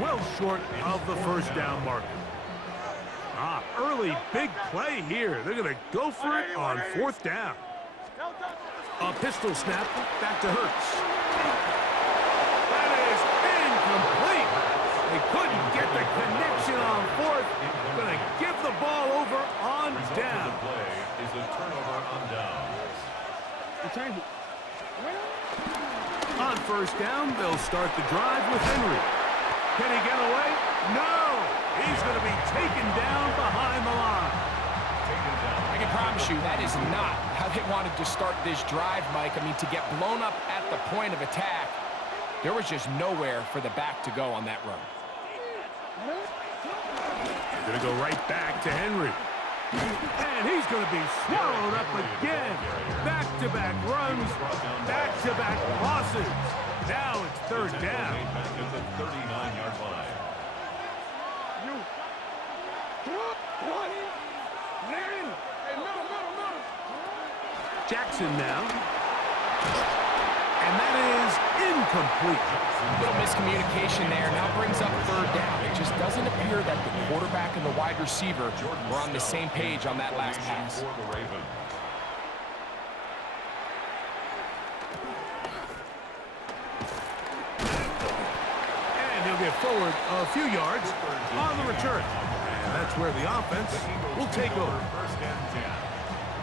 well short of the first down marker. Early big play here. They're going to go for it on fourth down. A pistol snap back to Hurts. That is incomplete. They couldn't get the connection on fourth. Going to give the ball over on down. Play is a turnover on down. On first down, they'll start the drive with Henry. Can he get away? No! He's going to be taken down behind the line. I can promise you that is not how they wanted to start this drive, Mike. I mean, to get blown up at the point of attack, there was just nowhere for the back to go on that run. They're going to go right back to Henry. And he's going to be swallowed up again. Back-to-back runs, back-to-back losses. Now it's third down. Back at the 39-yard line. Jackson now. And that is incomplete. Little miscommunication there. Now brings up third down. It just doesn't appear that the quarterback and the wide receiver were on the same page on that last pass. And he'll get forward a few yards on the return. And that's where the offense will take over. First and 10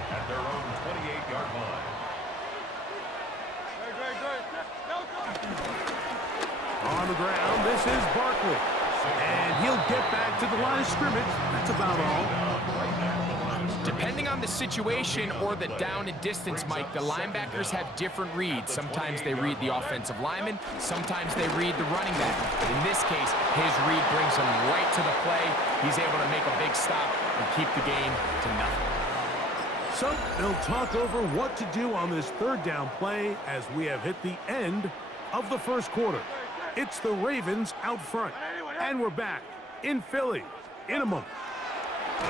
at their own 28-yard line. On the ground, this is Barkley. And he'll get back to the line of scrimmage. That's about all. Depending on the situation or the down and distance, Mike, the linebackers have different reads. Sometimes they read the offensive lineman. Sometimes they read the running back. In this case, his read brings him right to the play. He's able to make a big stop and keep the game to nothing. So they'll talk over what to do on this third down play as we have hit the end of the first quarter. It's the Ravens out front. And we're back in Philly in a moment.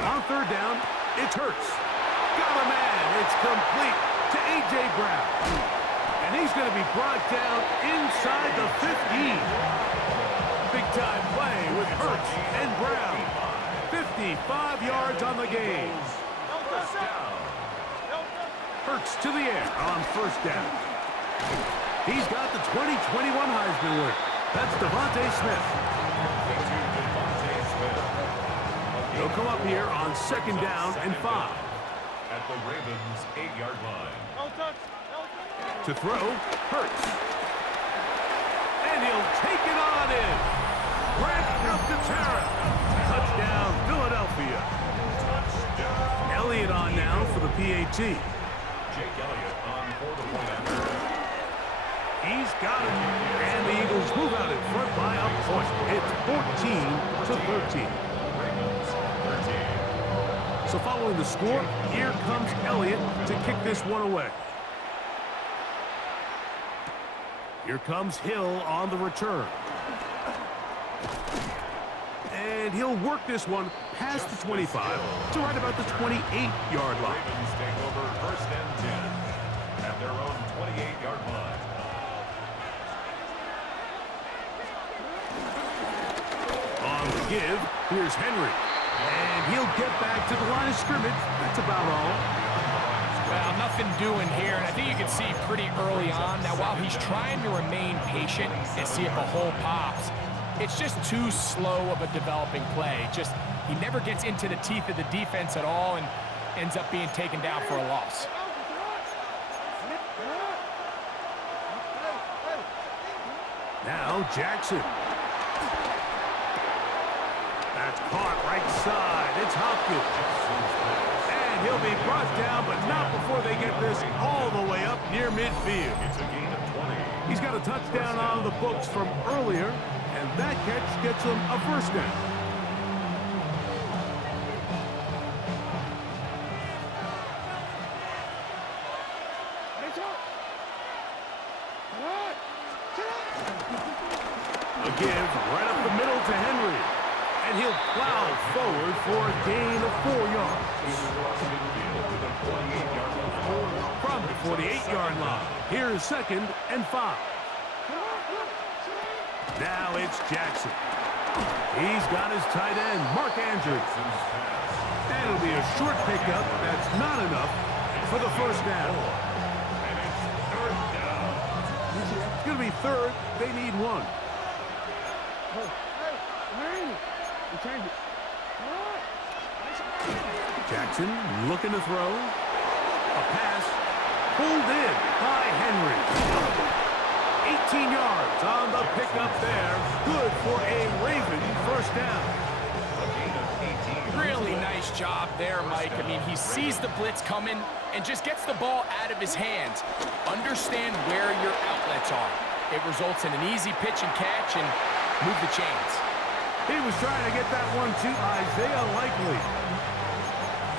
On third down, it's Hurts. Got a man. It's complete to A.J. Brown. And he's going to be brought down inside the 15. Big-time play with Hurts and Brown. 55 yards on the game. Hurts to the air on first down. He's got the 2021 Heisman winner. That's Devontae Smith. He'll come up here on second down and 5. At the Ravens' 8-yard line. To throw, Hurts. And he'll take it on in. Right up the Tara. Touchdown, Philadelphia. Elliott on now for the PAT. Jake Elliott on for the point after. He's got it. And the Eagles move out in front by a point. It's 14-13. So following the score, here comes Elliott to kick this one away. Here comes Hill on the return. And he'll work this one past the 25 to right about the 28-yard line. Ravens take over first and 10 at their own 28-yard line. On the give, here's Henry. And he'll get back to the line of scrimmage. That's about all. Well, nothing doing here, and I think you can see pretty early on. Now, while he's trying to remain patient and see if a hole pops, it's just too slow of a developing play. He never gets into the teeth of the defense at all and ends up being taken down for a loss. Now Jackson. That's caught right side. It's Hopkins. And he'll be brought down, but not before they get this all the way up near midfield. It's a gain of 20. He's got a touchdown on the books from earlier, and that catch gets him a first down. A give right up the middle to Henry. And he'll plow forward for a gain of 4 yards. From the 48-yard line, here's second and 5. Now it's Jackson. He's got his tight end, Mark Andrews. And it'll be a short pickup. That's not enough for the first down. It's going to be third. They need one. Jackson looking to throw. A pass pulled in by Henry. 18 yards on the pickup there. Good for a Raven first down. Really nice job there, Mike. I mean, he sees the blitz coming and just gets the ball out of his hands. Understand where your outlets are. It results in an easy pitch and catch and move the chains. He was trying to get that one to Isaiah Likely.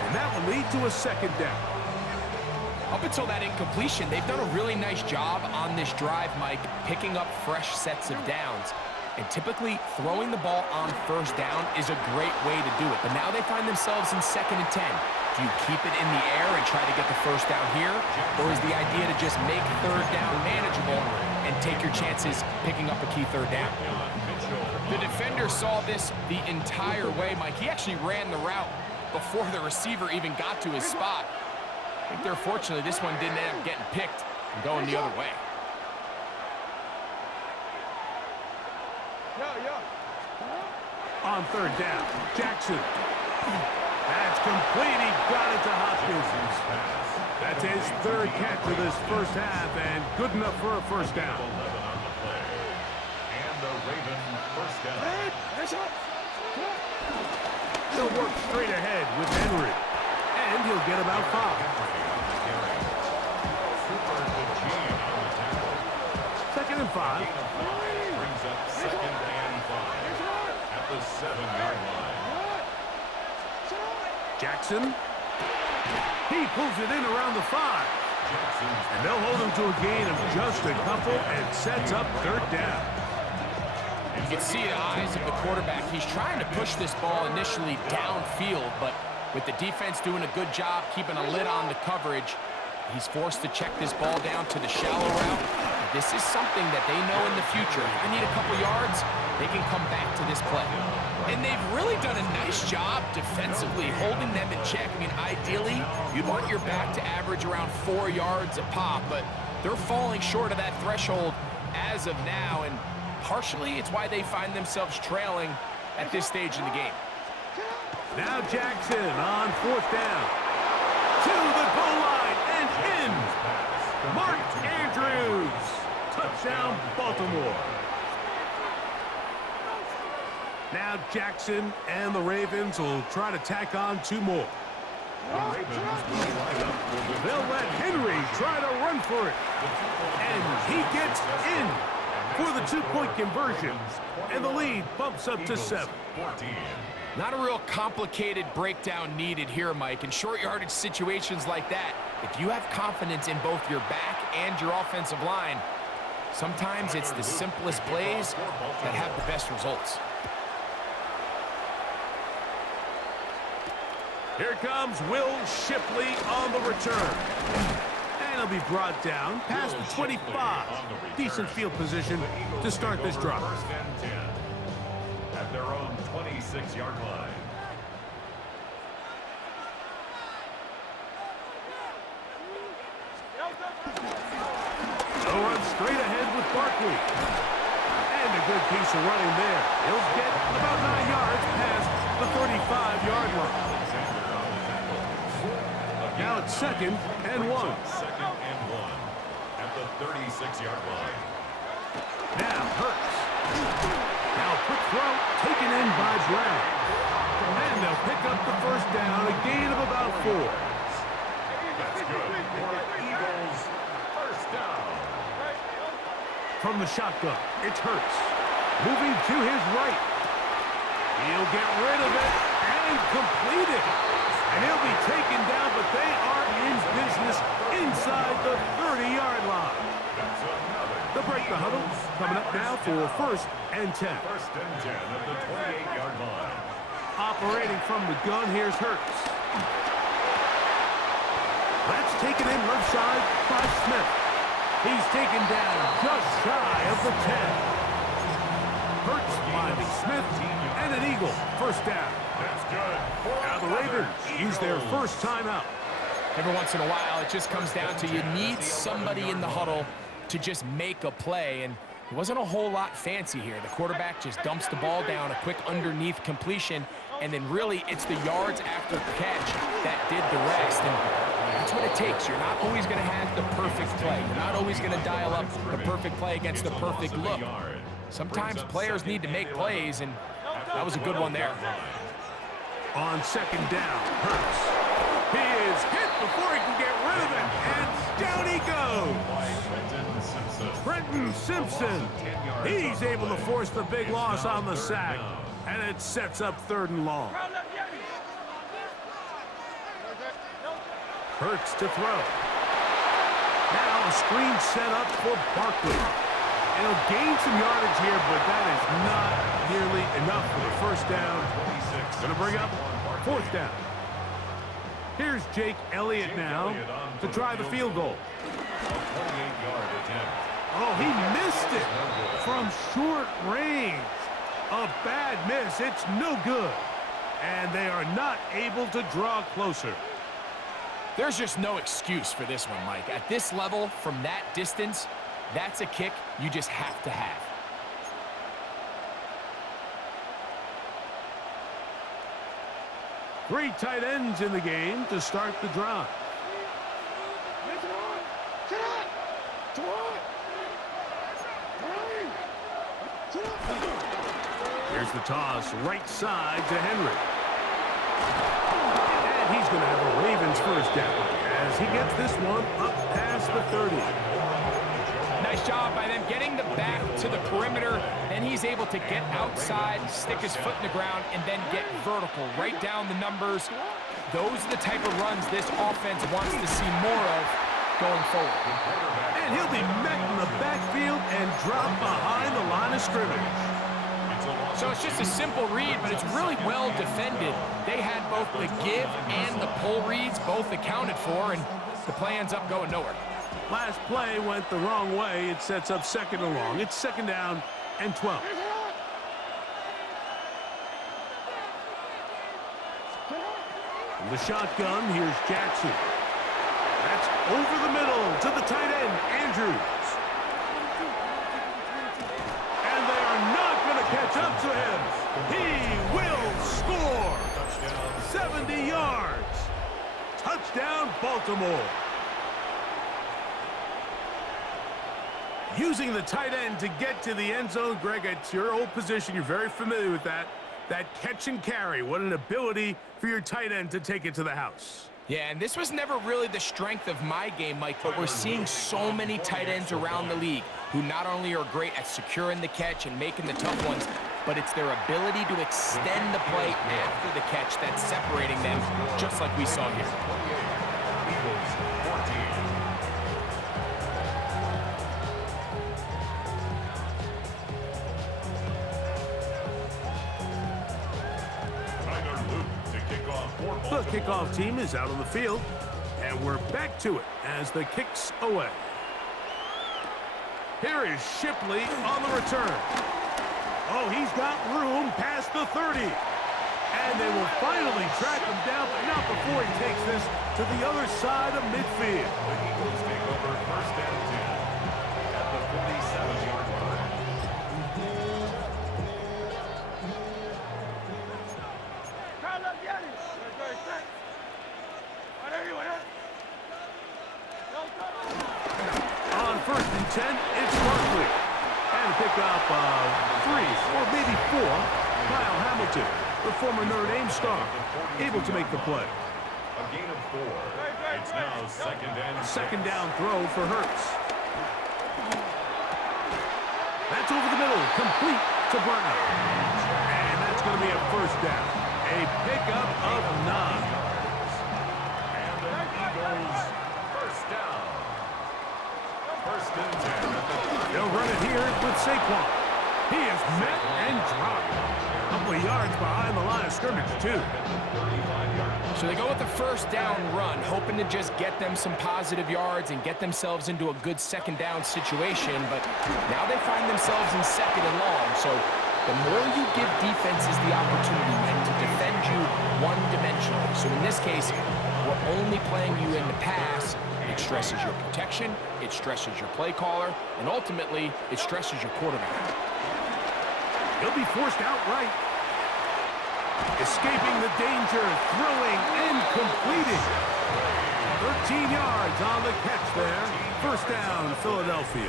And that will lead to a second down. Up until that incompletion, they've done a really nice job on this drive, Mike, picking up fresh sets of downs. And typically, throwing the ball on first down is a great way to do it. But now they find themselves in 2nd and 10. Do you keep it in the air and try to get the first down here? Or is the idea to just make third down manageable and take your chances picking up a key third down? The defender saw this the entire way, Mike. He actually ran the route before the receiver even got to his spot. I think they're fortunate this one didn't end up getting picked and going the other way. On third down, Jackson. That's complete. He got it to Hopkins. That's his third catch of this first half, and good enough for a first down. And the Raven first down. He'll work straight ahead with Henry, and he'll get about 5. Second and 5. Brings up 2nd and 5 at the 7-yard line. Jackson. He pulls it in around the 5. And they'll hold him to a gain of just a couple and sets up third down. You can see the eyes of the quarterback. He's trying to push this ball initially downfield, but with the defense doing a good job keeping a lid on the coverage, he's forced to check this ball down to the shallow route. This is something that they know in the future. If I need a couple yards, they can come back to this play. And they've really done a nice job defensively holding them in check. I mean, ideally, you'd want your back to average around 4 yards a pop, but they're falling short of that threshold as of now, and partially it's why they find themselves trailing at this stage in the game. Now Jackson on fourth down. To the goal line and in. Mark Andrews. Touchdown, Baltimore. Now Jackson and the Ravens will try to tack on 2 more. They'll let Henry try to run for it. And he gets in for the 2-point conversion. And the lead bumps up to 7. Not a real complicated breakdown needed here, Mike. In short yardage situations like that, if you have confidence in both your back and your offensive line, sometimes it's the simplest plays that have the best results. Here comes Will Shipley on the return. And he'll be brought down past the 25. Decent field position to start this drive. First and 10 at their own 26-yard line. They'll run straight ahead with Barkley. And a good piece of running there. He'll get about 9 yards past the 35-yard line. Now it's 2nd and 1. 2nd and 1 at the 36-yard line. Now Hurts. Now quick throw taken in by Brown. And they'll pick up the first down, a gain of about 4. That's good for Eagles first down. From the shotgun, it's Hurts. Moving to his right. He'll get rid of it and complete it. And he'll be taken down, but they are in business inside the 30-yard line. They'll break the huddle. Coming up now for 1st and 10. 1st and 10 at the 28-yard line. Operating from the gun, here's Hurts. That's taken in left side by Smith. He's taken down just shy of the 10. Hurts finding Smith, and angle. First down. That's good. Now the Ravens use their first timeout. Every once in a while, it just comes down to you need somebody in the huddle to just make a play, and it wasn't a whole lot fancy here. The quarterback just dumps the ball down, a quick underneath completion, and then really it's the yards after the catch that did the rest, and that's what it takes. You're not always going to have the perfect play. You're not always going to dial up the perfect play against the perfect look. Sometimes players need to make plays, and that was a good one there. On second down, Hurts. He is hit before he can get rid of it, and down he goes. Trenton Simpson. He's able to force the big loss on the sack, and it sets up 3rd and long. Hurts to throw. Now a screen set up for Barkley. And he'll gain some yardage here, but that is not nearly enough for the first down. Going to bring up 4th down. Here's Jake Elliott now to try the field goal. Oh, he missed it from short range. A bad miss. It's no good. And they are not able to draw closer. There's just no excuse for this one, Mike. At this level, from that distance, that's a kick you just have to have. Three tight ends in the game to start the drive. Here's the toss, right side to Henry. And he's going to have a Ravens first down as he gets this one up past the 30. Nice job by them getting the back to the perimeter. Then he's able to get outside, stick his foot in the ground, and then get vertical. Right down the numbers. Those are the type of runs this offense wants to see more of going forward. And he'll be met in the backfield and dropped behind the line of scrimmage. So it's just a simple read, but it's really well defended. They had both the give and the pull reads both accounted for, and the play ends up going nowhere. Last play went the wrong way. It sets up 2nd and long. It's 2nd down and 12. From the shotgun, here's Jackson. That's over the middle to the tight end, Andrews. And they are not going to catch up to him. He will score. 70 yards. Touchdown, Baltimore. Using the tight end to get to the end zone. Greg, it's your old position. You're very familiar with that. That catch and carry. What an ability for your tight end to take it to the house. Yeah, and this was never really the strength of my game, Mike, but we're seeing so many tight ends around the league who not only are great at securing the catch and making the tough ones, but it's their ability to extend the play after the catch that's separating them, just like we saw here. The kickoff team is out on the field, and we're back to it as the kick's away. Here is Shipley on the return. Oh, he's got room past the 30. And they will finally track him down, but not before he takes this to the other side of midfield. The Eagles take over 1st and 10 at the 47-yard line. On 1st and 10, it's Barkley. And pick up 3 or maybe 4, Kyle Hamilton, the former Notre Dame star, able to make the play. A gain of 4. It's now 2nd and 6. Second down throw for Hurts. That's over the middle, complete to Brown. And that's going to be a first down. A pickup of 9. And the Eagles first down. 1st and 10. They'll run it here with Saquon. He is met and dropped. A couple of yards behind the line of scrimmage, too. So they go with the first down run, hoping to just get them some positive yards and get themselves into a good 2nd down situation, but now they find themselves in 2nd and long. So the more you give defenses the opportunity So in this case, we're only playing you in the pass. It stresses your protection, it stresses your play caller, and ultimately, it stresses your quarterback. He'll be forced outright. Escaping the danger, throwing and completing. 13 yards on the catch there. First down, Philadelphia.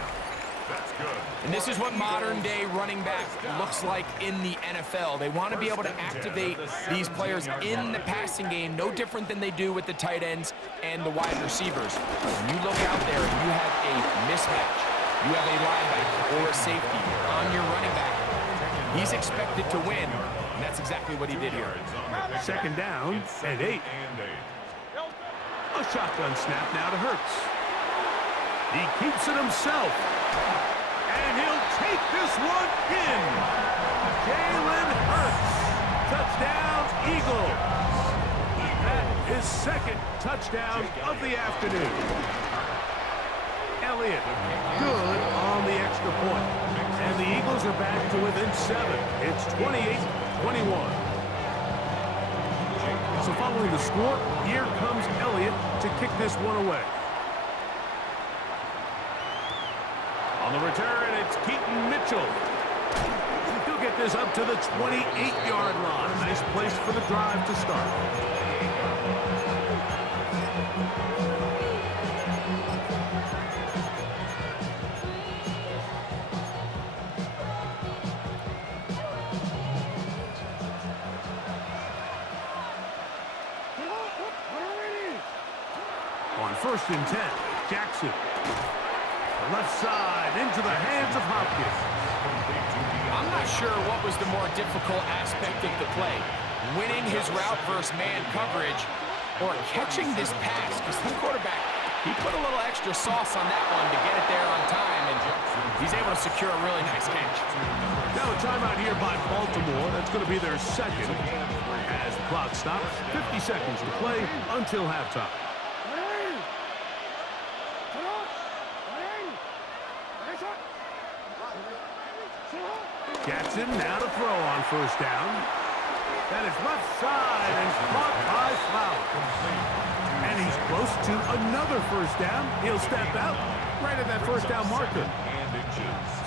That's good. And this is what modern-day running back looks like in the NFL. They want to be able to activate these players in the passing game, no different than they do with the tight ends and the wide receivers. When you look out there and you have a mismatch, you have a linebacker or a safety on your running back, he's expected to win, and that's exactly what he did here. Second down and 8. A shotgun snap now to Hurts. He keeps it himself. And he'll take this one in. Jalen Hurts. Touchdown, Eagles. That is second touchdown of the afternoon. Elliott, good on the extra point. And the Eagles are back to within 7. It's 28-21. So following the score, here comes Elliott to kick this one away. On the return, it's Keaton Mitchell. He'll get this up to the 28-yard line. Nice place for the drive to start. On 1st and 10, Jackson. The left side into the hands of Hopkins. I'm not sure what was the more difficult aspect of the play, winning his route versus man coverage or catching this pass, because the quarterback, he put a little extra sauce on that one to get it there on time, and he's able to secure a really nice catch. Now a timeout here by Baltimore. That's going to be their second as the clock stops. 50 seconds to play until halftime. Jackson now to throw on 1st down. That is left side and caught by Flowers. And he's close to another 1st down. He'll step out right at that 1st down marker.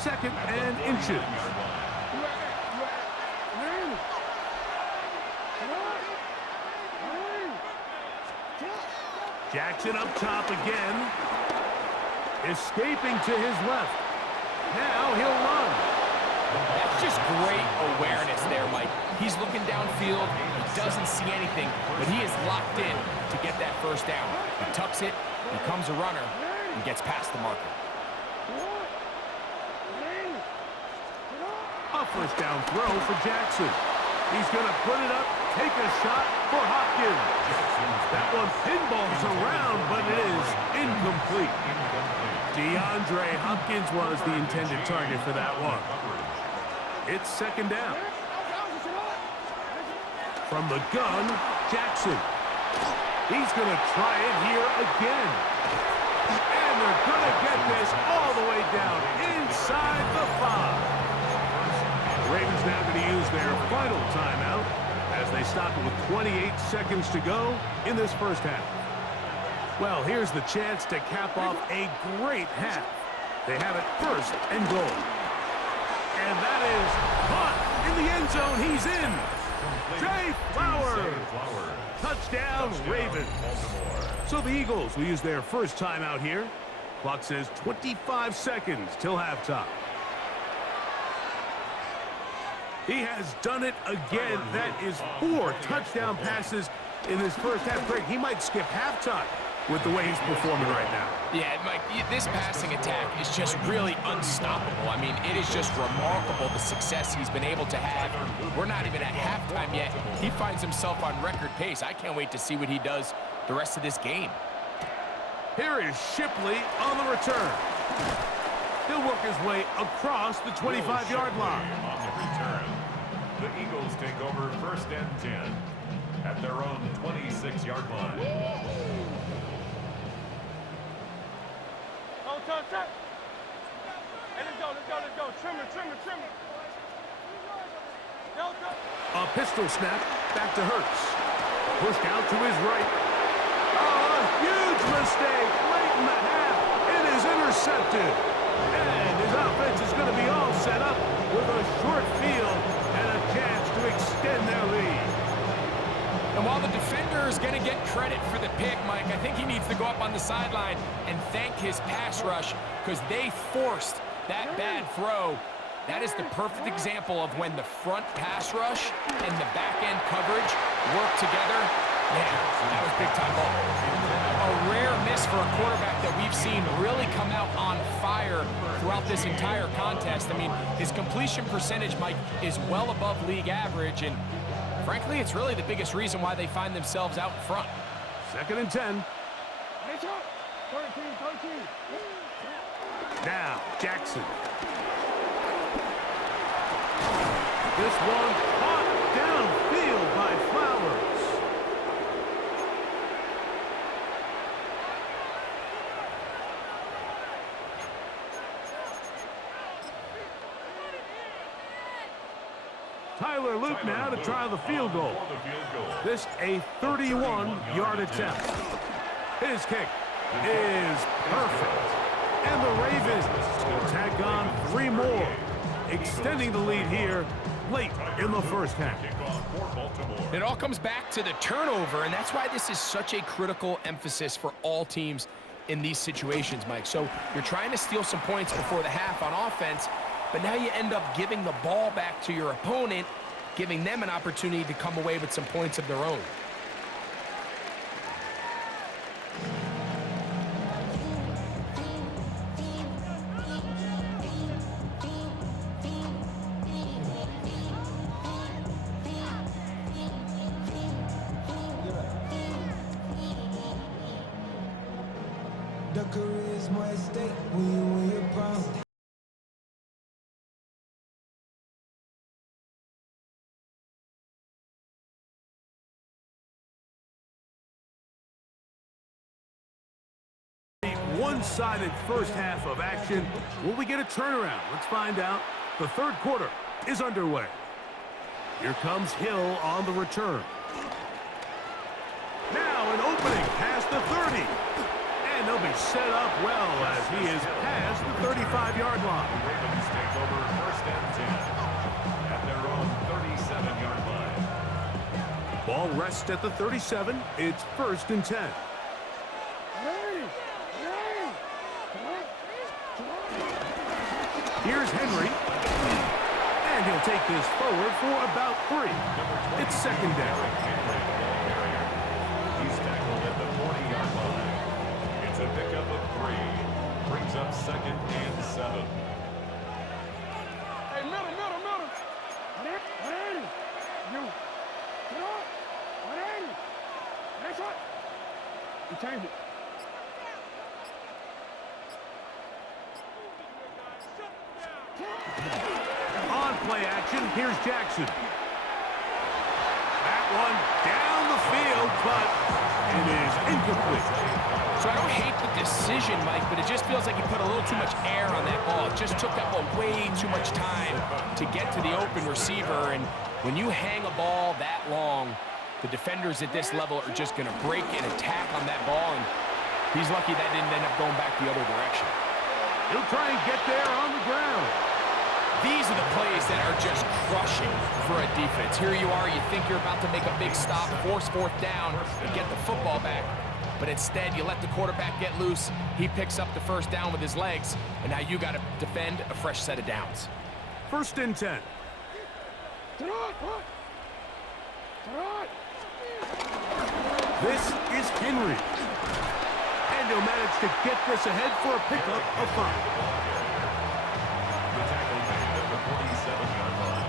2nd and inches. Jackson up top again. Escaping to his left. Now he'll run. That's just great awareness there, Mike. He's looking downfield. He doesn't see anything, but he is locked in to get that 1st down. He tucks it, becomes a runner, and gets past the marker. A 1st down throw for Jackson. He's going to put it up, take a shot for Hopkins. That one pinballs around, but it is incomplete. DeAndre Hopkins was the intended target for that one. It's 2nd down. From the gun, Jackson. He's going to try it here again. And they're going to get this all the way down inside the 5. The Ravens now going to use their final timeout as they stop it with 28 seconds to go in this 1st half. Well, here's the chance to cap off a great half. They have it 1st and goal. And that is caught in the end zone. He's in. Jay Flowers. Touchdown, Ravens. So the Eagles will use their 1st timeout here. Clock says 25 seconds till halftime. He has done it again. That is 4 touchdown passes in this 1st half. Greg, he might skip halftime with the way he's performing right now. Yeah, Mike, this passing attack is just really unstoppable. I mean, it is just remarkable the success he's been able to have. We're not even at halftime yet. He finds himself on record pace. I can't wait to see what he does the rest of this game. Here is Shipley on the return. He'll work his way across the 25-yard line. On the return, the Eagles take over 1st and 10 at their own 26-yard line. Hey, let's go. Trim it. A pistol snap back to Hurts. Pushed out to his right. Oh, a huge mistake late in the half. It is intercepted. And his offense is going to be all set up with a short field and a chance to extend their lead. And while the defender is going to get credit for the pick, Mike, I think he needs to go up on the sideline and thank his pass rush because they forced that bad throw. That is the perfect example of when the front pass rush and the back-end coverage work together. Man, that was big-time ball. A rare miss for a quarterback that we've seen really come out on fire throughout this entire contest. I mean, his completion percentage, Mike, is well above league average, and frankly, it's really the biggest reason why they find themselves out in front. 2nd and 10. Now, Jackson. This one caught downfield by Flowers. Tyler Luke now to try the field goal. This a 31-yard attempt. His kick is perfect. And the Ravens will tack on 3 more, extending the lead here late in the first half. It all comes back to the turnover, and that's why this is such a critical emphasis for all teams in these situations, Mike. So you're trying to steal some points before the half on offense, but now you end up giving the ball back to your opponent, giving them an opportunity to come away with some points of their own. The career is more at stake when you're proud. One-sided first half of action. Will we get a turnaround? Let's find out. The third quarter is underway. Here comes Hill on the return. Now an opening past the 30. And they'll be set up well as he is past the 35-yard line. The Ravens take over 1st and 10 at their own 37-yard line. Ball rests at the 37. It's 1st and 10. Here's Henry. And he'll take this forward for about 3. It's 2nd down. He's tackled at the 40-yard line. It's a pickup of 3. Brings up 2nd and 7. Hey, middle. You. Get up. 180. Next one. You change it. On play action, here's Jackson. That one down the field, but it is incomplete. So I don't hate the decision, Mike, but it just feels like he put a little too much air on that ball. It just took that ball way too much time to get to the open receiver. And when you hang a ball that long, the defenders at this level are just going to break and attack on that ball. And he's lucky that didn't end up going back the other direction. He'll try and get there on the ground. These are the plays that are just crushing for a defense. Here you are, you think you're about to make a big stop, force 4th down, and get the football back. But instead, you let the quarterback get loose. He picks up the 1st down with his legs, and now you got to defend a fresh set of downs. 1st and 10. This is Henry. And he'll manage to get this ahead for a pickup of 5. The tackle made at the 47-yard line.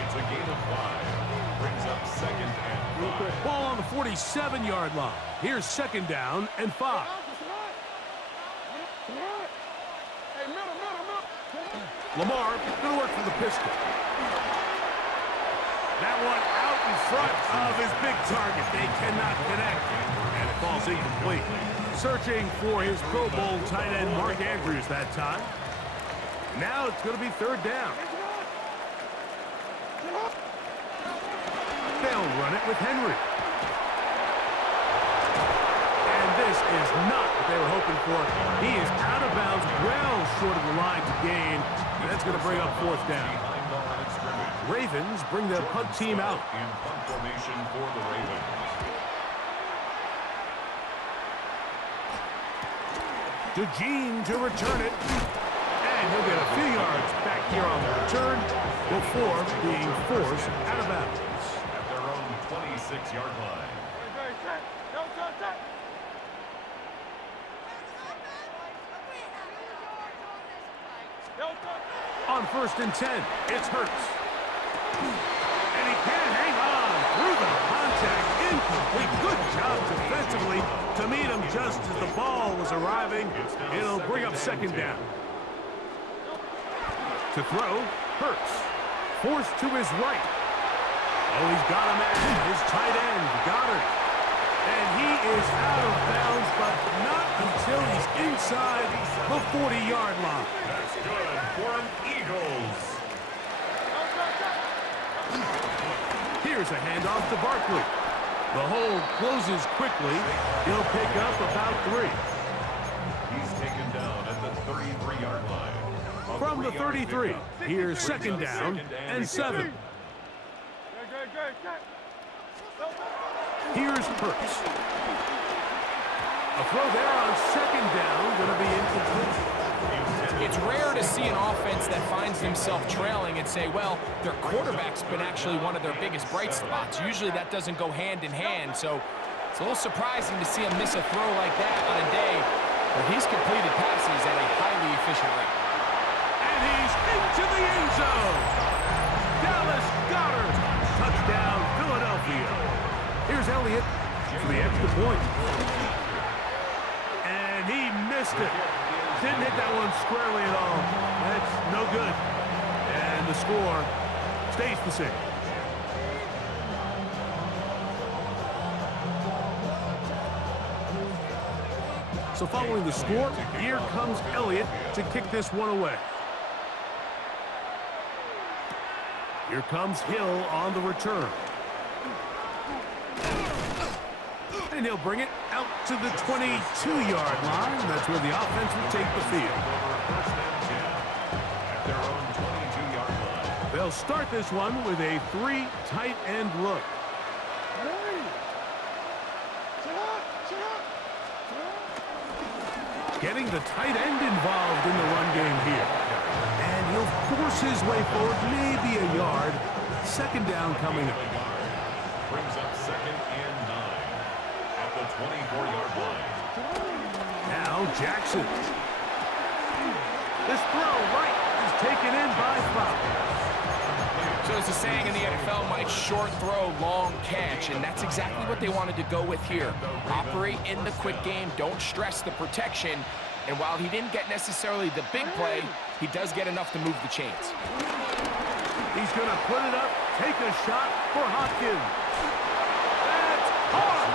It's a gain of 5. Brings up 2nd and 5. Ball on the 47-yard line. Here's 2nd down and 5. Hey, middle. Lamar going to work for the pistol. That one out in front of his big target. They cannot connect. And it falls incomplete. Searching for his Pro Bowl tight end Mark Andrews that time. Now it's going to be 3rd down. They'll run it with Henry. this is not what they were hoping for. He is out of bounds, well short of the line to gain. And that's going to bring up fourth down. Ravens bring their punt team out. In punt formation for the Ravens. DeJean to return it. And he'll get a few yards back here on the return before being forced out of bounds. At their own 26-yard line. On 1st and 10, it's Hurts. And he can't hang on through the contact. Incomplete. Good job defensively to meet him just as the ball was arriving. It'll bring up second down. To throw, Hurts. Forced to his right. Oh, he's got him at his tight end, Goddard. And he is out of bounds, but not until he's inside the 40-yard line. That's good for an Eagles. Here's a handoff to Barkley. The hole closes quickly. He'll pick up about 3. He's taken down at the 33-yard line. From the 33, here's second down and 7. Here's Hurts. A throw there on second down, going to be incomplete. It's rare to see an offense that finds themselves trailing and say, well, their quarterback's been actually one of their biggest bright spots. Usually that doesn't go hand in hand, so it's a little surprising to see him miss a throw like that on a day where he's completed passes at a highly efficient rate. And he's into the end zone. Dallas Goddard. Touchdown, Philadelphia. Here's Elliott for the extra point. And he missed it. Didn't hit that one squarely at all. That's no good. And the score stays the same. So following the score, here comes Elliott to kick this one away. Here comes Hill on the return. And he'll bring it out to the 22-yard line. That's where the offense will take the field. At their own 22-yard line. They'll start this one with a 3 tight end look. Getting the tight end involved in the run game here. And he'll force his way forward, maybe a yard. Second down coming up. Brings up second and 9 at the 24-yard line. Now Jackson. This throw right is taken in by Flowers. So as the saying in the NFL, Mike, short throw, long catch, and that's exactly what they wanted to go with here. Operate in the quick game, don't stress the protection, and while he didn't get necessarily the big play, he does get enough to move the chains. He's going to put it up, take a shot for Hopkins. That's hard!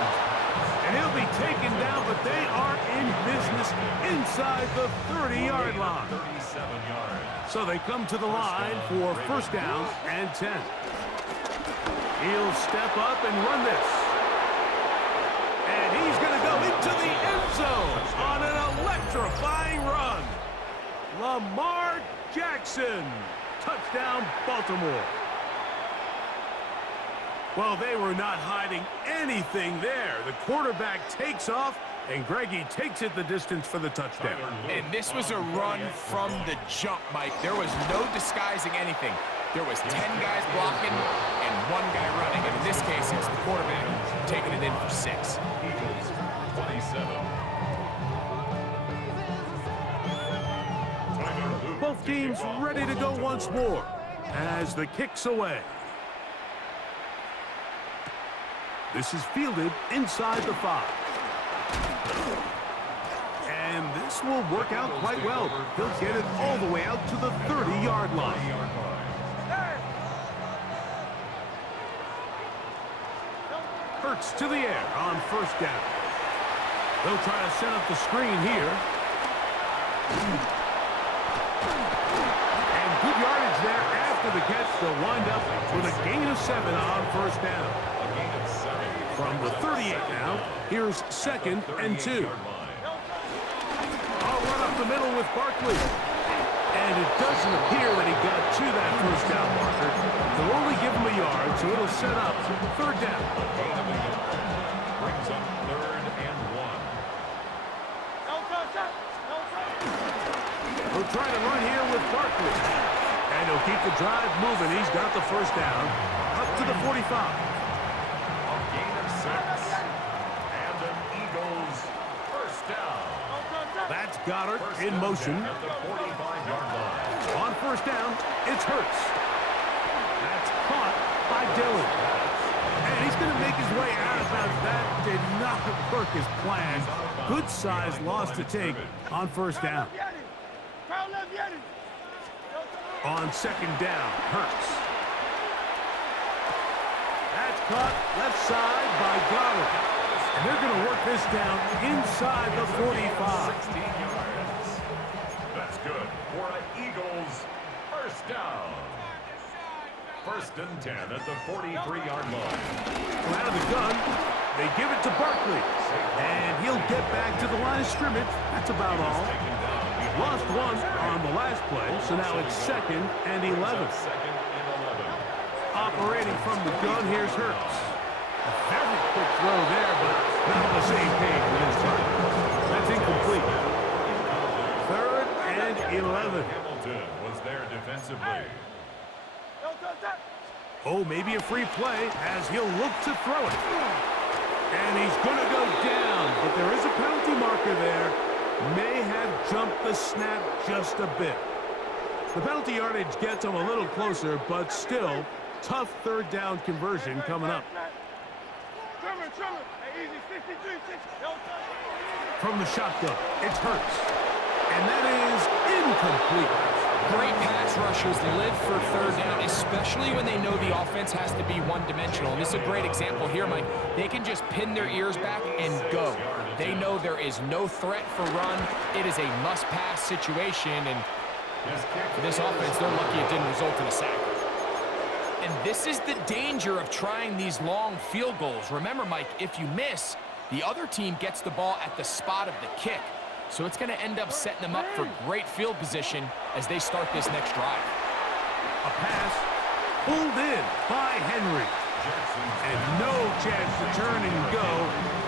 And he'll be taken down, but they are in business inside the 30-yard line. 37 yards. So they come to the line for first down and 10. He'll step up and run this. And he's going to go into the end zone on an electrifying run. Lamar Jackson. Touchdown, Baltimore. Well, they were not hiding anything there. The quarterback takes off, and Greggy takes it the distance for the touchdown. And this was a run from the jump, Mike. There was no disguising anything. There was 10 guys blocking and 1 guy running. And in this case, it's the quarterback taking it in for 6. Eagles 27. Both teams ready to go once more as the kick's away. This is fielded inside the 5. And this will work out quite well. He'll get it all the way out to the 30-yard line. Hurts to the air on first down. They'll try to set up the screen here. And good yardage there after the catch. They'll wind up with a gain of 7 on first down. A gain of 7. From the 38 now, here's 2nd and 2. I'll run up the middle with Barkley. And it doesn't appear that he got to that first down marker. They'll only give him a yard, so it'll set up 3rd down. Brings up 3rd and 1. We'll try to run here with Barkley. And he'll keep the drive moving. He's got the first down up to the 45. A gain of 6. And an Eagles first down. That's Goddard in motion. At the 45-yard line. On first down, it's Hurts. That's caught by Dillon. And he's going to make his way out of bounds. That did not work as planned. Good size loss to take on first down. On 2nd down, Hurts. That's caught left side by Goddard. And they're going to work this down inside the 45. 16 yards. That's good for an Eagles first down. 1st and 10 at the 43-yard line. Out of the gun, they give it to Barkley. And he'll get back to the line of scrimmage. That's about all. Lost one on the last play, so now it's 2nd and 11. 2nd and 11. Operating from the gun, here's Hurts. A very quick throw there, but not on the same page with his time. That's incomplete. 3rd and 11. Hamilton was there defensively. Oh, maybe a free play as he'll look to throw it. And he's going to go down, but there is a penalty marker there. May have jumped the snap just a bit. The penalty yardage gets him a little closer, but still, tough 3rd down conversion coming up. From the shotgun, it's Hurts. And that is incomplete. Great pass rushers live for 3rd down, especially when they know the offense has to be one-dimensional. And this is a great example here, Mike. They can just pin their ears back and go. They know there is no threat for run. It is a must-pass situation, and for this offense, they're lucky it didn't result in a sack. And this is the danger of trying these long field goals. Remember, Mike, if you miss, the other team gets the ball at the spot of the kick. So it's going to end up setting them up for great field position as they start this next drive. A pass pulled in by Henry. And no chance to turn and go.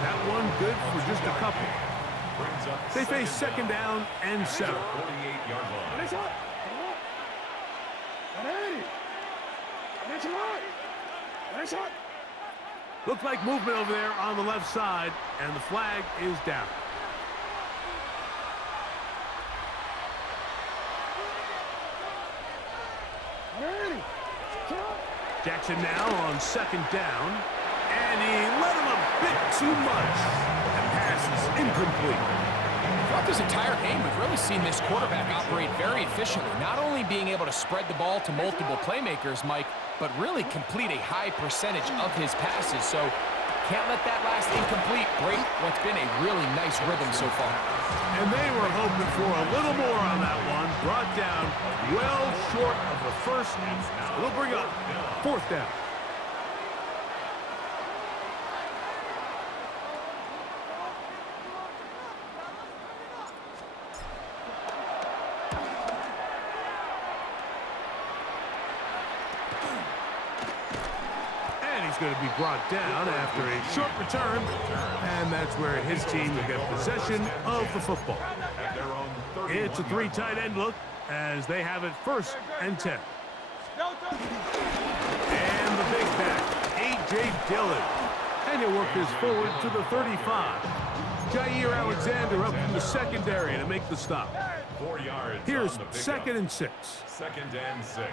That one good for just a couple. They face 2nd down and 7. 48-yard line. Looks like movement over there on the left side, and the flag is down. Jackson now on 2nd down, and he let him a bit too much. And pass is incomplete. Throughout this entire game, we've really seen this quarterback operate very efficiently, not only being able to spread the ball to multiple playmakers, Mike, but really complete a high percentage of his passes. So can't let that last incomplete break what's been a really nice rhythm so far. And they were hoping for a little more on that one. Brought down well short of the first. It'll bring up 4th down. And he's going to be brought down after a short return. And that's where his team will get possession of the football. It's a 3 tight end look as they have it 1st and 10. And the big back, A.J. Dillon. And he'll work this forward to the 35. Jair Alexander up in the secondary to make the stop. 4 yards. Here's 2nd and 6. 2nd and 6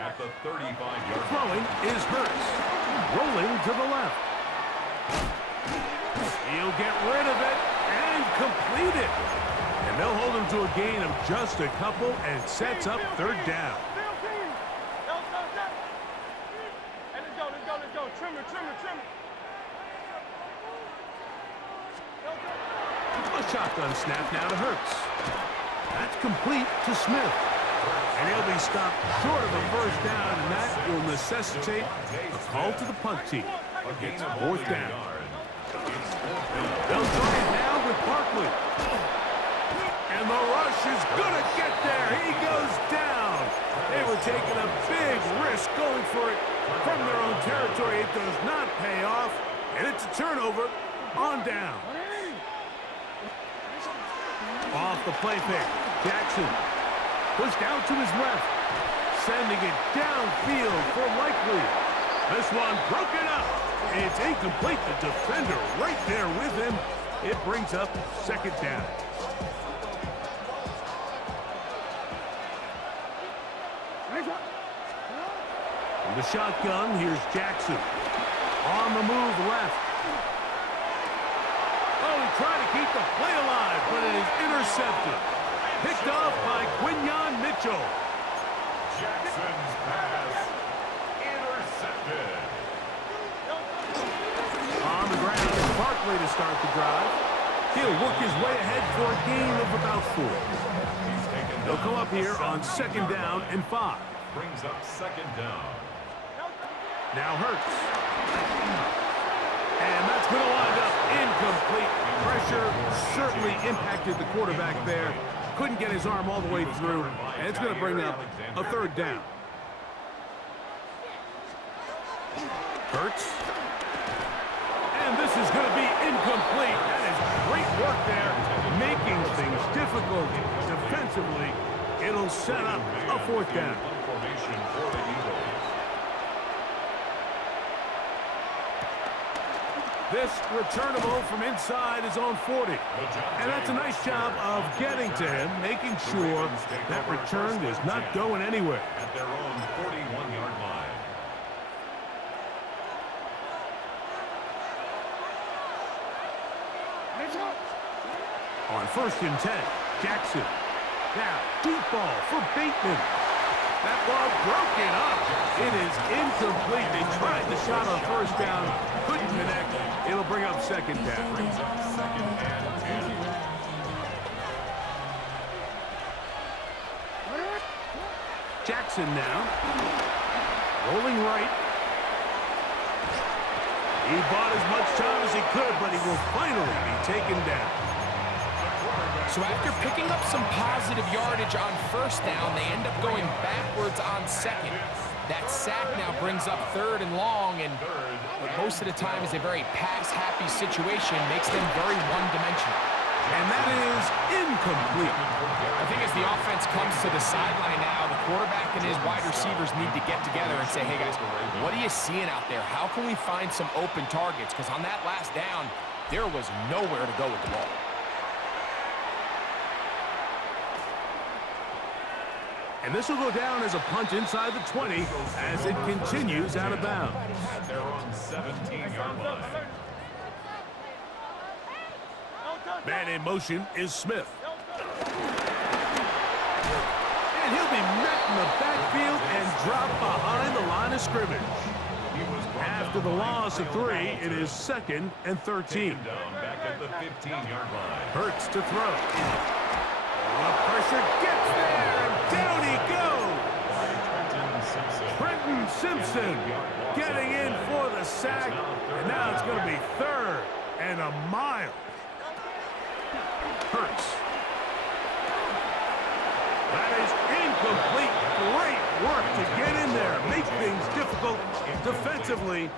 at the 35-yard. Throwing is Hurts. Rolling to the left. He'll get rid of it and complete it. And they'll hold him to a gain of just a couple and sets up 3rd down. A shotgun snap now to Hurts. That's complete to Smith. And he'll be stopped short of a first down, and that will necessitate a call to the punt team. It's fourth down. They'll try it now with Barkley. And the rush is going to get there. He goes down. They were taking a big risk going for it from their own territory. It does not pay off. And it's a turnover on down. Off the play fake. Jackson pushed out to his left. Sending it downfield for Likely. This one broken up. It's incomplete. The defender right there with him. It brings up second down. From the shotgun, here's Jackson. On the move left. Oh, he tried to keep the play alive, but it is intercepted. Picked off by Quinyon Mitchell. Jackson's pass intercepted. On the ground is Barkley to start the drive. He'll work his way ahead for a gain of about 4. They'll come up here on second down and 5. Brings up second down. Now Hurts. And that's going to wind up incomplete. Pressure certainly impacted the quarterback there. Couldn't get his arm all the way through. And it's going to bring up a third down. Hurts. And this is going to be incomplete. That is great work there, making things difficult defensively. It'll set up a fourth down. Formation for the Eagles. This returnable from inside his own 40. And that's a nice job of getting to him, making sure that return is not going anywhere. At their own 41-yard line. On first and 10, Jackson. Now, deep ball for Bateman. That ball broken up. It is incomplete. They tried the shot on first down, couldn't connect. It'll bring up second down. Brings up second and 10. Jackson now. Rolling right. He bought as much time as he could, but he will finally be taken down. So after picking up some positive yardage on first down, they end up going backwards on second. That sack now brings up third and long, and what most of the time is a very pass-happy situation, makes them very one-dimensional. And that is incomplete. I think as the offense comes to the sideline now, the quarterback and his wide receivers need to get together and say, hey guys, what are you seeing out there? How can we find some open targets? Because on that last down, there was nowhere to go with the ball. And this will go down as a punt inside the 20 as it continues out of bounds. At their own 17-yard line. Man in motion is Smith. And he'll be met in the backfield and dropped behind the line of scrimmage. After the loss of 3, it is second and 13. Down back at the 15-yard line. Hurts to throw. The pressure gets there, and down he goes. Trenton Simpson getting in for the sack, and now it's going to be third and a mile. Hurts. That is incomplete. Great work to get in there, make things difficult defensively,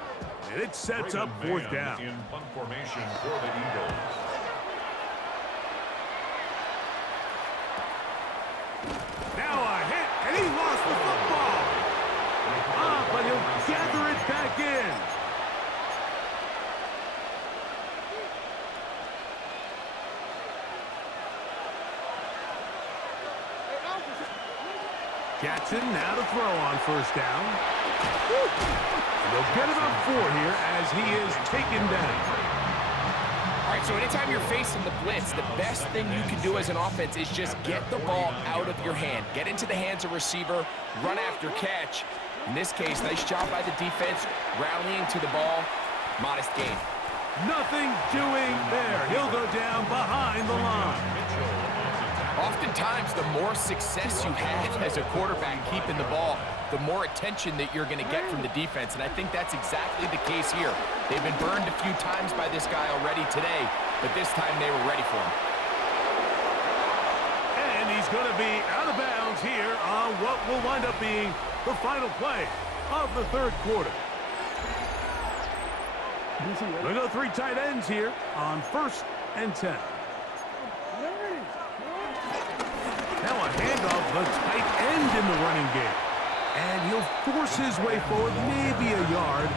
and it sets up fourth down. In punt formation for the Eagles. Now a hit, and he lost the football. But he'll gather it back in. Jackson now to throw on first down. And they'll get about 4 here as he is taken down. All right, so anytime you're facing the blitz, the best thing you can do as an offense is just get the ball out of your hand. Get into the hands of receiver, run after catch. In this case, nice job by the defense, rallying to the ball. Modest gain. Nothing doing there. He'll go down behind the line. Oftentimes, the more success you have as a quarterback keeping the ball, the more attention that you're going to get from the defense, and I think that's exactly the case here. They've been burned a few times by this guy already today, but this time they were ready for him. And he's going to be out of bounds here on what will wind up being the final play of the third quarter. We go 3 tight ends here on 1st and 10. Now a handoff, the tight end in the running game. And he'll force his way forward, maybe a yard.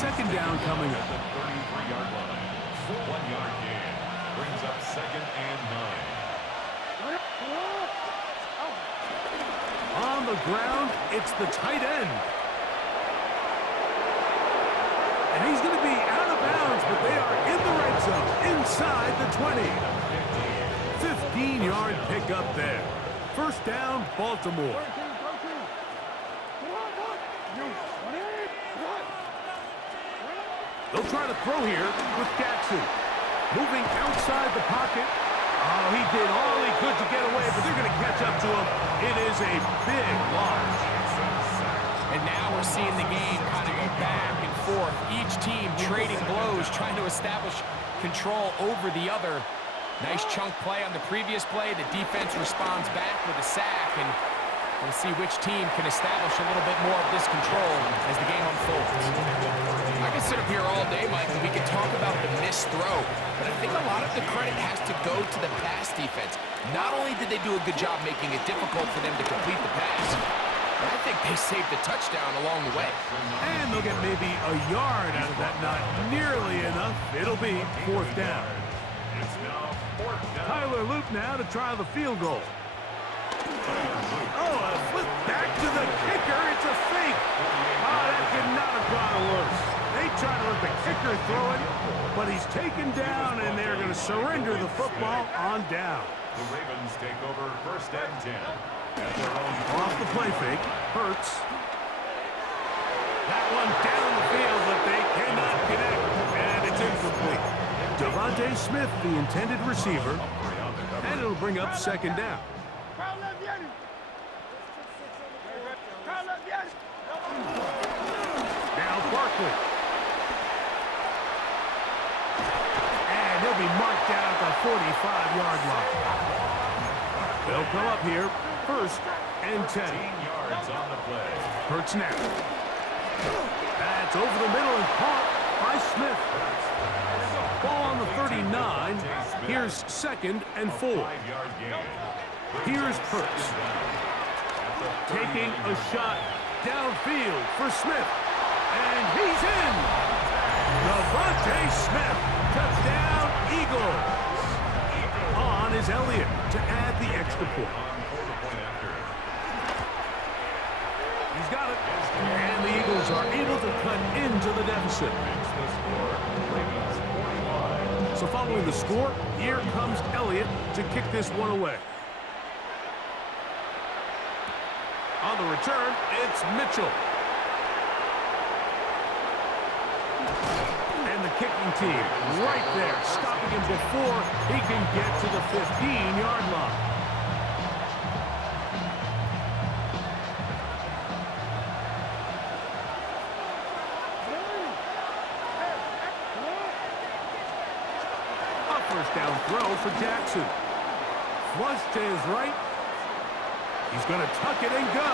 2nd down coming up. The 33-yard line. 1-yard gain. Brings up 2nd and 9. On the ground, it's the tight end. And he's going to be out of bounds, but they are in the red zone, inside the 20. 15-yard pickup there. 1st down, Baltimore. They'll try to throw here with Jackson. Moving outside the pocket. Oh, he did all he could to get away, but they're going to catch up to him. It is a big loss. And now we're seeing the game kind of go back and forth. Each team trading blows, trying to establish control over the other. Nice chunk play on the previous play. The defense responds back with a sack, and we'll see which team can establish a little bit more of this control as the game unfolds. I can sit up here all day, Mike, and we can talk about the missed throw, but I think a lot of the credit has to go to the pass defense. Not only did they do a good job making it difficult for them to complete the pass, but I think they saved the touchdown along the way. And they'll get maybe a yard out of that. Not nearly enough. It'll be 4th down. It's now 4th down. Tyler Luke now to try the field goal. Oh, a flip back to the kicker. It's a fake. Oh, that could not have gone worse. They try to let the kicker throw it, but he's taken down, and they're going to surrender the football on down. The Ravens take over 1st and 10. At their own Off the play fake, Hurts. That one down the field, but they cannot connect, and it's incomplete. Devontae Smith, the intended receiver, and it'll bring up 2nd down. Now Barkley. And he'll be marked down at the 45-yard line. They'll come up here, 1st and 10. 15 yards on the play. Hurts now. That's over the middle and caught by Smith. Ball on the 39. Here's 2nd and 4. 5-yard gain. Here's Hurts. Taking a shot downfield for Smith. And he's in. Devontae Smith. Touchdown, Eagles. On is Elliott to add the extra point. He's got it. And the Eagles are able to cut into the deficit. So following the score, here comes Elliott to kick this one away. On the return, it's Mitchell. And the kicking team right there, stopping him before he can get to the 15-yard line. A 1st down throw for Jackson. Flush to his right. He's going to tuck it and go.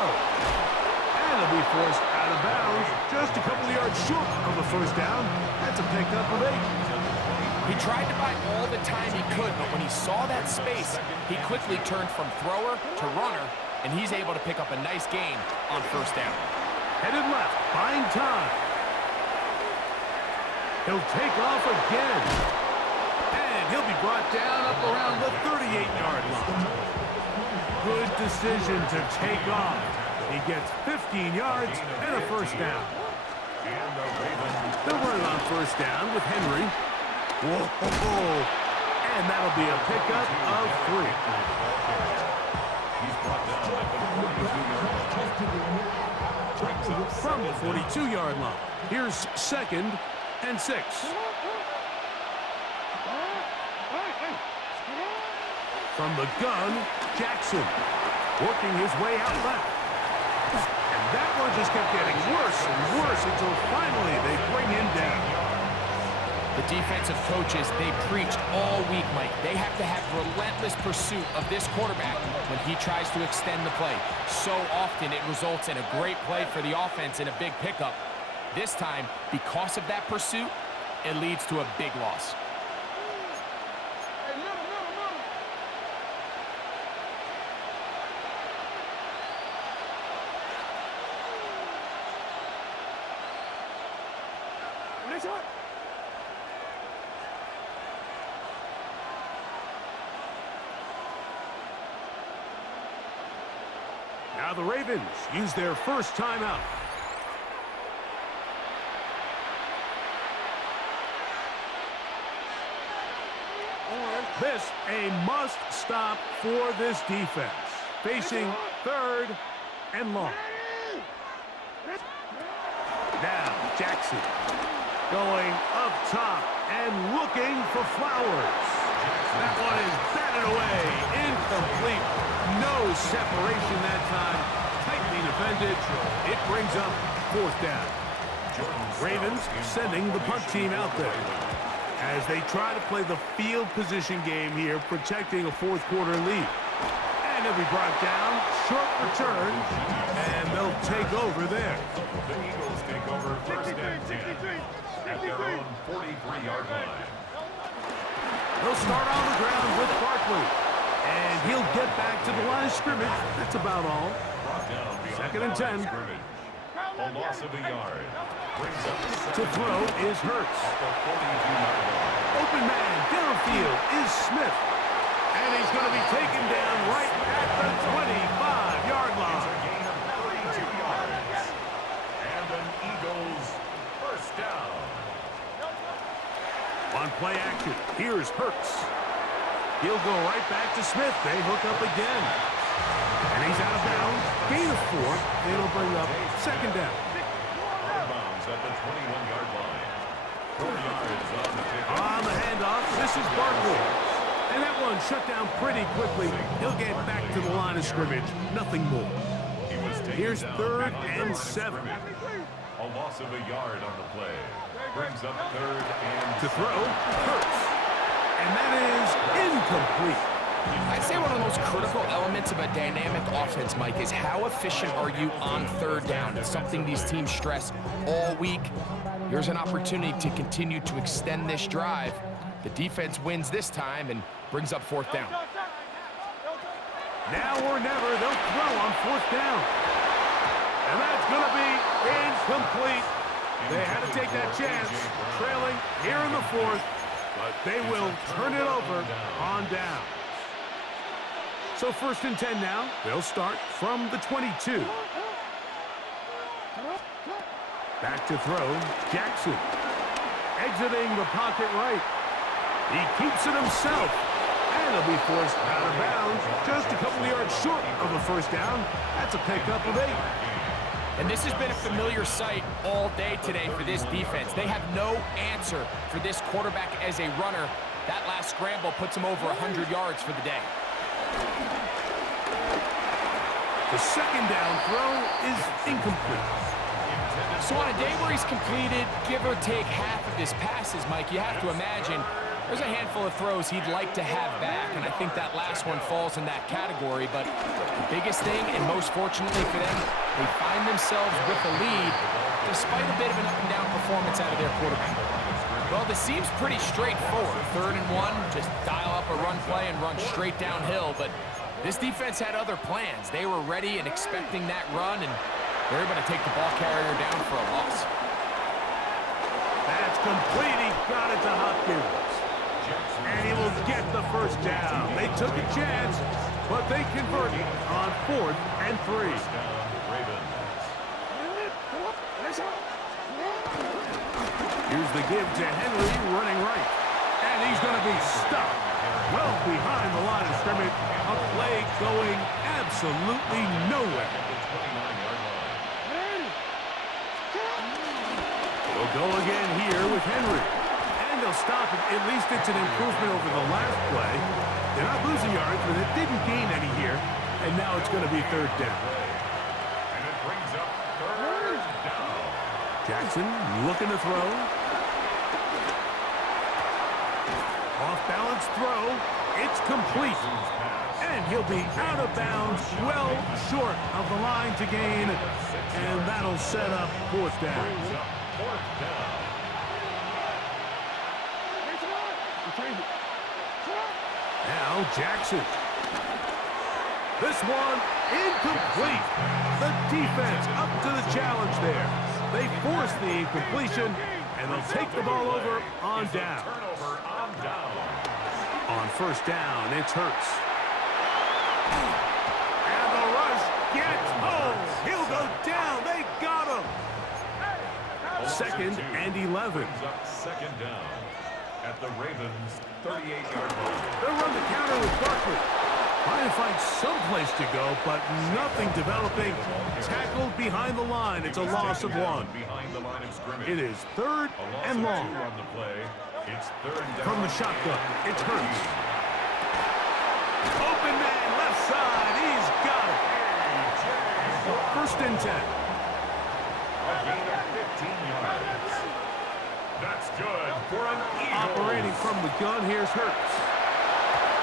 And he'll be forced out of bounds. Just a couple of yards short of the 1st down. That's a pickup of 8. He tried to buy all the time he could, but when he saw that space, he quickly turned from thrower to runner, and he's able to pick up a nice gain on 1st down. Headed left, buying time. He'll take off again. And he'll be brought down up around the 38-yard line. Good decision to take off. He gets 15 yards and a 1st down. They'll run it on 1st down with Henry. Whoa! And that'll be a pickup of 3. From the 42-yard line. Here's 2nd and 6. From the gun, Jackson, working his way out left. And that one just kept getting worse and worse until finally they bring him down. The defensive coaches, they preached all week, Mike. They have to have relentless pursuit of this quarterback when he tries to extend the play. So often it results in a great play for the offense and a big pickup. This time, because of that pursuit, it leads to a big loss. Now the Ravens use their first timeout. This a must stop for this defense. Facing 3rd and long. Now Jackson going up top and looking for Flowers. That one is batted away. Incomplete. No separation that time. Tightly defended. It brings up 4th down. Ravens sending the punt team out there as they try to play the field position game here, protecting a 4th quarter lead. And it'll be brought down. Short return. And they'll take over there. The Eagles take over 1st and 10 at their own 43-yard line. They'll start on the ground with Barkley. And he'll get back to the line of scrimmage. That's about all. 2nd and 10. A loss of a yard. Brings up To throw is Hurts. the 42-yard line. Open man downfield is Smith. And he's going to be taken down right at the 25-yard A line. gain of 32 yards. And an Eagles 1st down. On play action, here's Hurts. He'll go right back to Smith. They hook up again. And he's out of bounds. Gain of 4. It'll bring up 2nd down. Out of bounds at the 21-yard line. 4 yards on the pick. On the handoff, this is Barkley. And that one shut down pretty quickly. He'll get back to the line of scrimmage. Nothing more. He was taken Here's down 3rd at the and line of 7. scrimmage. A loss of a yard on the play. Brings up 3rd and To throw, Hurts. And that is incomplete. I'd say one of the most critical elements of a dynamic offense, Mike, is how efficient are you on 3rd down? It's something these teams stress all week. Here's an opportunity to continue to extend this drive. The defense wins this time and brings up 4th down. Now or never, they'll throw on 4th down. And that's going to be incomplete. They had to take that chance, trailing here in the 4th, but they will turn it over on down. So 1st and 10 now. They'll start from the 22. Back to throw, Jackson. Exiting the pocket right. He keeps it himself. And he'll be forced out of bounds. Just a couple of yards short of a 1st down. That's a pickup of 8. And this has been a familiar sight all day today for this defense. They have no answer for this quarterback as a runner. That last scramble puts him over 100 yards for the day. The 2nd down throw is incomplete. So on a day where he's completed, give or take half of his passes, Mike, you have to imagine there's a handful of throws he'd like to have back, and I think that last one falls in that category. But the biggest thing, and most fortunately for them, they find themselves with the lead despite a bit of an up-and-down performance out of their quarterback. Well, this seems pretty straightforward. 3rd and 1, just dial up a run play and run straight downhill. But this defense had other plans. They were ready and expecting that run, and they're able to take the ball carrier down for a loss. That's complete. He got it to Hopkins. And he will get the 1st down. They took a chance, but they converted on 4th and 3. Here's the give to Henry running right. And he's going to be stopped well behind the line of scrimmage. A play going absolutely nowhere. We'll go again here with Henry. And And they'll stop it. At least it's an improvement over the last play. They're not losing yards, but it didn't gain any here. And now it's going to be third down. And it brings up third down. Jackson looking to throw. Off-balance throw. It's complete. And he'll be out of bounds, well short of the line to gain. And that'll set up fourth down. Now Jackson. This one incomplete. The defense up to the challenge there. They force the incompletion, and they'll take the ball over on down. On first down, it's Hurts. And the rush gets home. He'll go down. They got him. Second and 11. Second down at the Ravens' 38-yard line. They'll run the counter with Barkley. Trying to find some place to go, but nothing developing. Tackled behind the line. It's a loss of one. Behind the line of scrimmage. It is third and long. On the play. It's third down. From the shotgun, it's Hurts. Open man, left side. He's got it. First and 10. A gain of 15 yards. That's good for an Eagle. Operating from the gun, here's Hurts.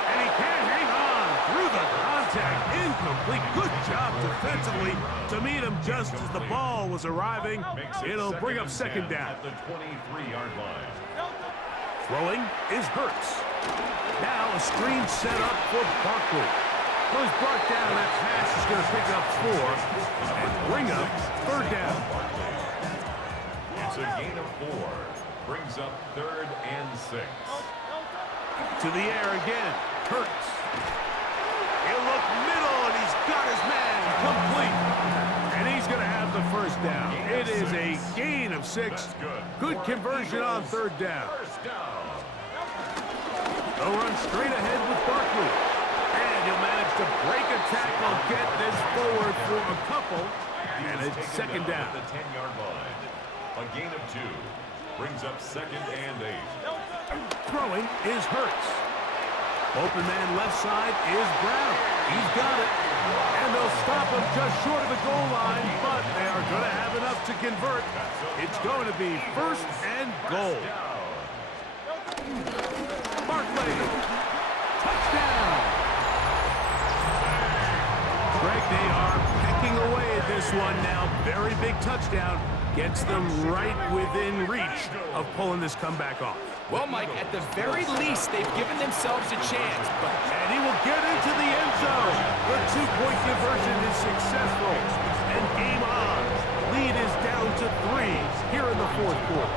And he can't hang on through the contact. Incomplete. Good job defensively to meet him just as the ball was arriving. It'll bring up second down. At the 23-yard line. Throwing is Hurts. Now a screen set up for Barkley. Goes brought down. That pass is going to pick up 4 and bring up third down. It's a gain of 4. Brings up third and 6. To the air again. Hurts. He'll look middle, and he's got his man complete. And he's going to have the first down. It is a gain of 6. Good conversion on third down. They'll run straight ahead with Barkley. And he'll manage to break a tackle, get this forward for a couple. And it's second down. At the 10-yard line. A gain of 2. Brings up second and 8. Throwing is Hurts. Open man left side is Brown. He's got it. And they'll stop him just short of the goal line, but they are going to have enough to convert. It's going to be first and goal. Barkley. Touchdown. Greg, they are pecking away at this one now. Very big touchdown. Gets them right within reach of pulling this comeback off. Well, Mike, at the very least, they've given themselves a chance. And he will get into the end zone. The two-point conversion is successful. And game on. Lead is down to 3 here in the fourth quarter.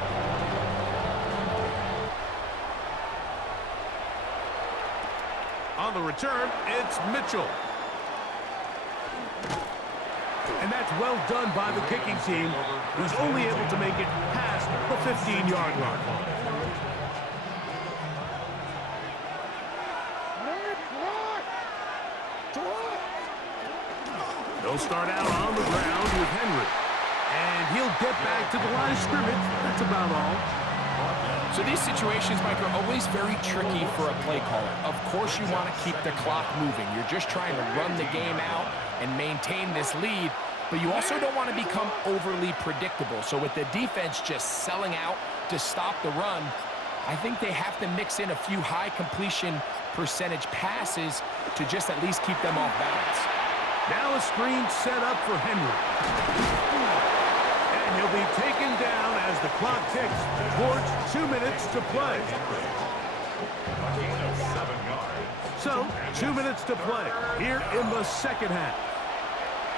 On the return, it's Mitchell. And that's well done by the kicking team, who's only able to make it past the 15-yard line. They'll start out on the ground with Henry. And he'll get back to the line of scrimmage. That's about all. So these situations, Mike, are always very tricky for a play caller. Of course you want to keep the clock moving. You're just trying to run the game out and maintain this lead, but you also don't want to become overly predictable. So with the defense just selling out to stop the run, I think they have to mix in a few high completion percentage passes to just at least keep them off balance. Now a screen set up for Henry. And he'll be taken down as the clock ticks towards 2 minutes to play. So, 2 minutes to play here in the second half.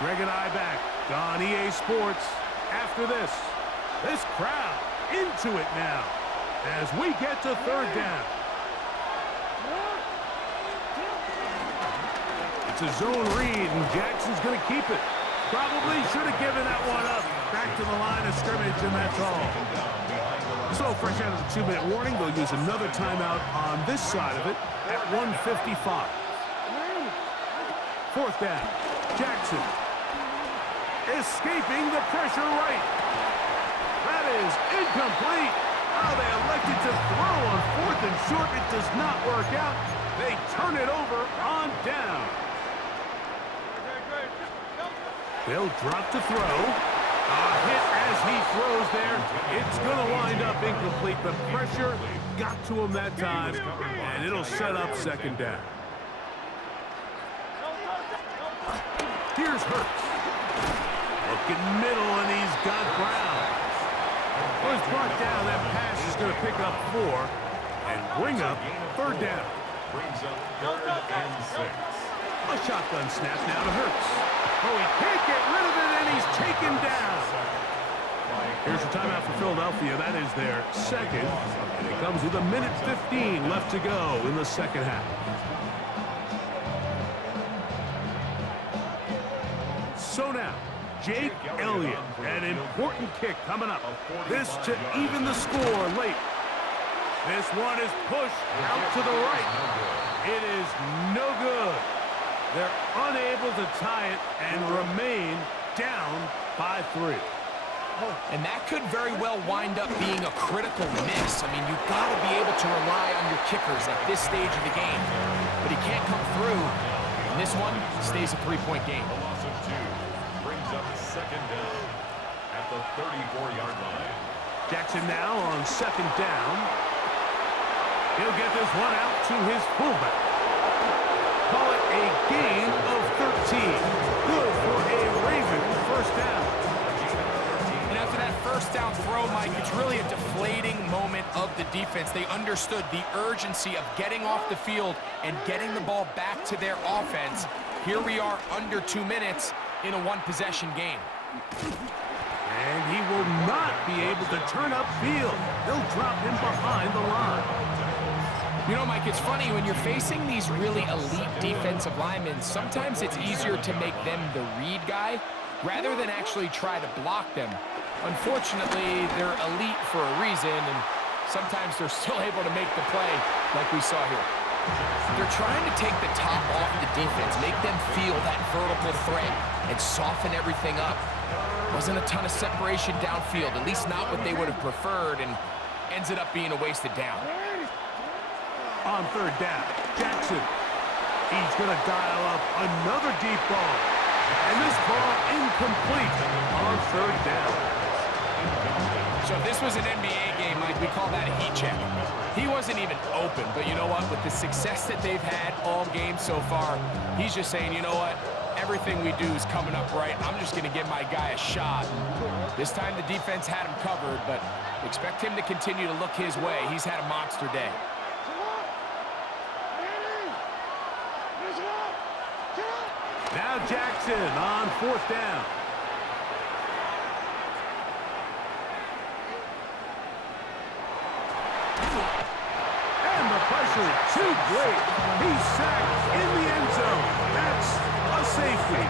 Greg and I back on EA Sports after this. This crowd into it now as we get to third down. It's a zone read, and Jackson's going to keep it. Probably should have given that one up. Back to the line of scrimmage, and that's all. So, fresh out of the 2-minute warning, they'll use another timeout on this side of it at 1:55. Fourth down. Jackson. Escaping the pressure right. That is incomplete. Oh, they elect attempted to throw on 4th and short. It does not work out. They turn it over on down. They'll drop to throw. A hit as he throws there. It's going to wind up incomplete. The pressure got to him that time, and it'll set up 2nd down. Here's Hurts. Looking middle, and he's got Brown. Was brought down. That pass is going to pick up 4 and bring up 3rd down. Brings up 3rd and 6. A shotgun snap now to Hurts. Oh, he can't get rid of it, and he's taken down. Here's a timeout for Philadelphia. That is their 2nd, and it comes with 1:15 left to go in the 2nd half. So now, Jake Elliott, an important kick coming up. This to even the score late. This one is pushed out to the right. It is no good. They're unable to tie it and remain down by 3. And that could very well wind up being a critical miss. I mean, you've got to be able to rely on your kickers at this stage of the game. But he can't come through. And this one stays a 3-point game. A loss of 2 brings up 2nd down at the 34-yard line. Jackson now on 2nd down. He'll get this one out to his fullback. Call it a gain of 13. Good for a Raven 1st down. And after that 1st down throw, Mike, it's really a deflating moment of the defense. They understood the urgency of getting off the field and getting the ball back to their offense. Here we are under 2 minutes in a 1-possession game. And he will not be able to turn upfield. They'll drop him behind the line. You know, Mike, it's funny, when you're facing these really elite defensive linemen, sometimes it's easier to make them the read guy rather than actually try to block them. Unfortunately, they're elite for a reason, and sometimes they're still able to make the play like we saw here. They're trying to take the top off the defense, make them feel that vertical threat, and soften everything up. Wasn't a ton of separation downfield, at least not what they would have preferred, and ends it up being a wasted down. On 3rd down, Jackson. He's going to dial up another deep ball. And this ball incomplete on 3rd down. So if this was an NBA game, Mike, we call that a heat check. He wasn't even open, but you know what? With the success that they've had all game so far, he's just saying, you know what? Everything we do is coming up right. I'm just going to give my guy a shot. This time the defense had him covered, but expect him to continue to look his way. He's had a monster day. Now Jackson on 4th down. And the pressure too great. He's sacked in the end zone. That's a safety.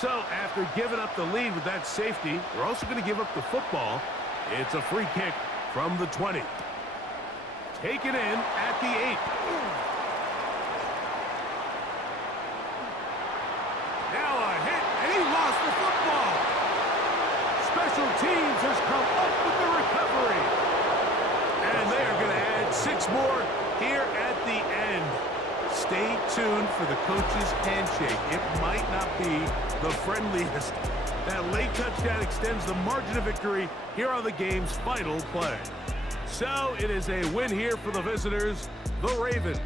So after giving up the lead with that safety, they're also going to give up the football. It's a free kick from the 20. Taken in at the 8. Now a hit, and he lost the football. Special teams has come up with the recovery. And they are going to add 6 more here at the end. Stay tuned for the coach's handshake. It might not be the friendliest. That late touchdown extends the margin of victory here on the game's final play. So it is a win here for the visitors, the Ravens.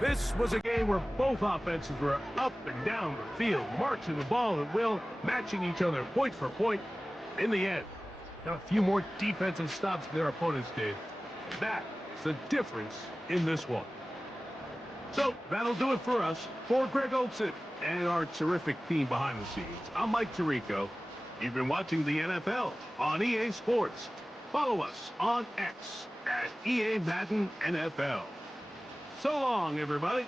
This was a game where both offenses were up and down the field, marching the ball at will, matching each other point for point. In the end, got a few more defensive stops than their opponents did. That's the difference in this one. So that'll do it for us. For Greg Olson and our terrific team behind the scenes, I'm Mike Tirico. You've been watching the NFL on EA Sports. Follow us on X at EA Madden NFL. So long, everybody.